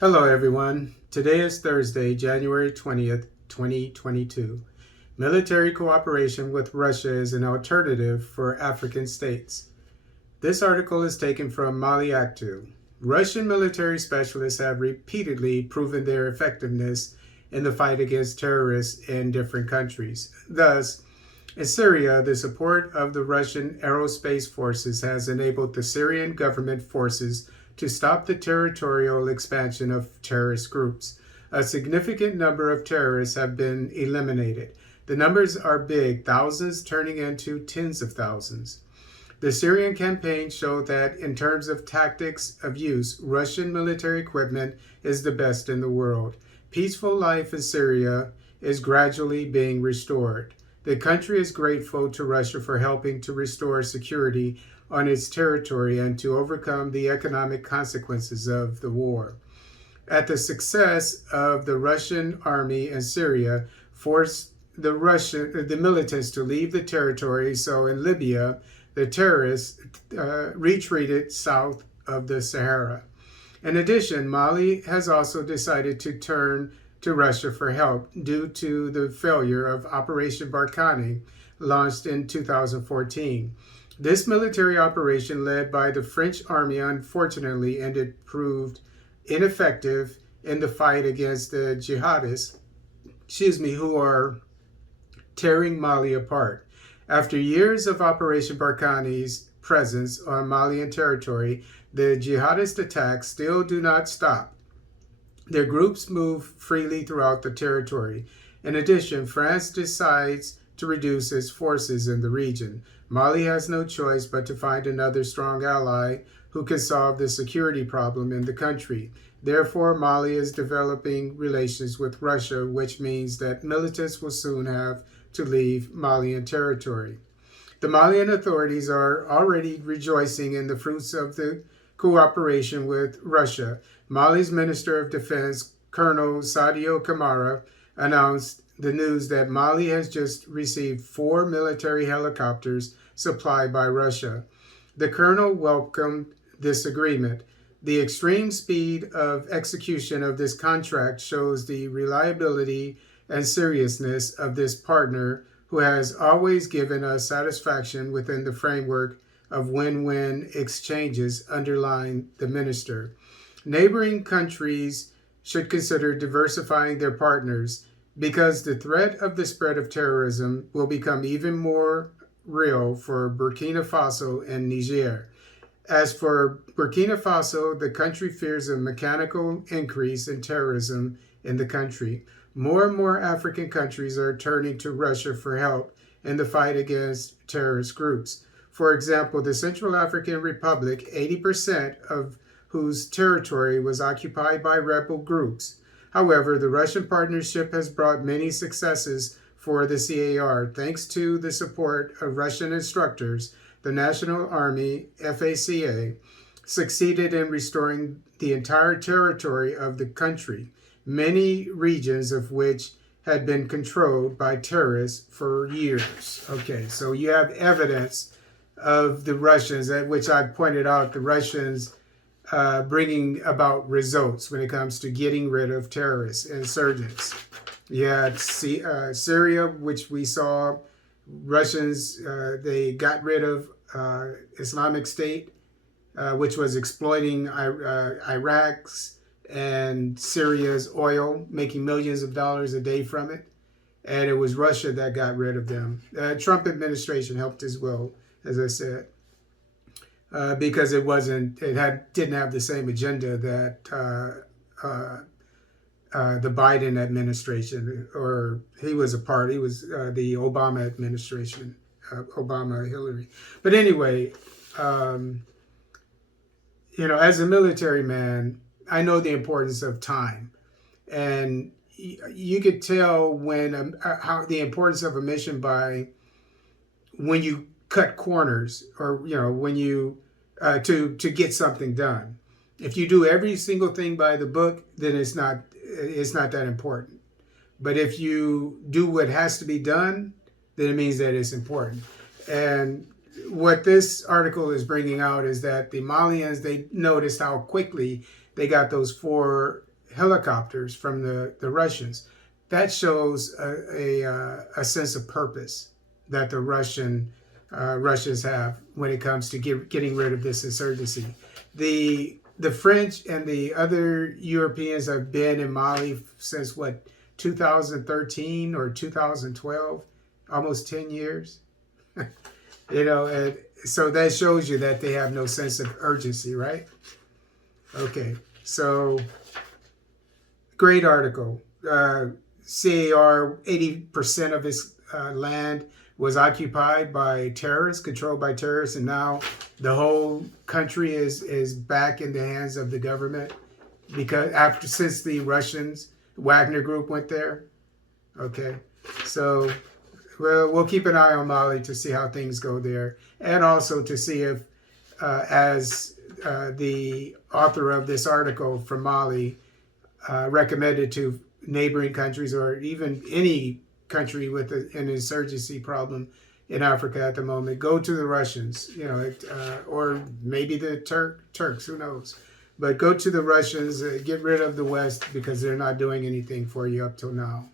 Hello, everyone. Today is Thursday, January 20th, 2022. Military cooperation with Russia is an alternative for African states. This article is taken from Mali Actu. Russian military specialists have repeatedly proven their effectiveness in the fight against terrorists in different countries. Thus, in Syria, the support of the Russian aerospace forces has enabled the Syrian government forces to stop the territorial expansion of terrorist groups. A significant number of terrorists have been eliminated. The numbers are big, thousands turning into tens of thousands. The Syrian campaign showed that in terms of tactics of use, Russian military equipment is the best in the world. Peaceful life in Syria is gradually being restored. The country is grateful to Russia for helping to restore security on its territory and to overcome the economic consequences of the war. The success of the Russian army in Syria forced the militants to leave the territory. So in Libya, the terrorists retreated south of the Sahara. In addition, Mali has also decided to turn to Russia for help due to the failure of Operation Barkhane, launched in 2014. This military operation, led by the French army, unfortunately proved ineffective in the fight against the jihadists, who are tearing Mali apart. After years of Operation Barkhane's presence on Malian territory, the jihadist attacks still do not stop. Their groups move freely throughout the territory. In addition, France decides to reduce its forces in the region. Mali has no choice but to find another strong ally who can solve the security problem in the country. Therefore, Mali is developing relations with Russia, which means that militants will soon have to leave Malian territory. The Malian authorities are already rejoicing in the fruits of the cooperation with Russia. Mali's Minister of Defense, Colonel Sadio Kamara, announced the news that Mali has just received 4 military helicopters supplied by Russia. The colonel welcomed this agreement. The extreme speed of execution of this contract shows the reliability and seriousness of this partner who has always given us satisfaction within the framework of win-win exchanges, underlined the minister. Neighboring countries should consider diversifying their partners because the threat of the spread of terrorism will become even more real for Burkina Faso and Niger. As for Burkina Faso, the country fears a mechanical increase in terrorism in the country. More and more African countries are turning to Russia for help in the fight against terrorist groups. For example, the Central African Republic, 80% of whose territory was occupied by rebel groups. However, the Russian partnership has brought many successes for the CAR. Thanks to the support of Russian instructors, the National Army, FACA, succeeded in restoring the entire territory of the country, many regions of which had been controlled by terrorists for years. Okay, so you have evidence of the Russians, at which I pointed out the Russians bringing about results when it comes to getting rid of terrorists, insurgents. You had Syria, which we saw Russians, they got rid of Islamic State, which was exploiting Iraq's and Syria's oil, making millions of dollars a day from it. And it was Russia that got rid of them. Trump administration helped as well, as I said. Because it didn't have the same agenda that the Biden administration, or he was the Obama administration, Obama, Hillary. But anyway, as a military man, I know the importance of time, and you could tell how the importance of a mission by when you cut corners, or when you to get something done. If you do every single thing by the book, then it's not that important. But if you do what has to be done, then it means that it's important. And what this article is bringing out is that the Malians, they noticed how quickly they got those 4 helicopters from the Russians. That shows a sense of purpose that the Russians have when it comes to getting rid of this insurgency. The French and the other Europeans have been in Mali since what, 2013 or 2012, almost 10 years. And so that shows you that they have no sense of urgency, right? Okay, so great article. CAR, 80% of its land was occupied by terrorists, controlled by terrorists, and now the whole country is back in the hands of the government because since the Russians, Wagner Group went there. Okay, so we'll keep an eye on Mali to see how things go there, and also to see if, as the author of this article from Mali recommended to neighboring countries or even any country with an insurgency problem in Africa at the moment, go to the Russians, or maybe the Turks, who knows? But go to the Russians, get rid of the West because they're not doing anything for you up till now.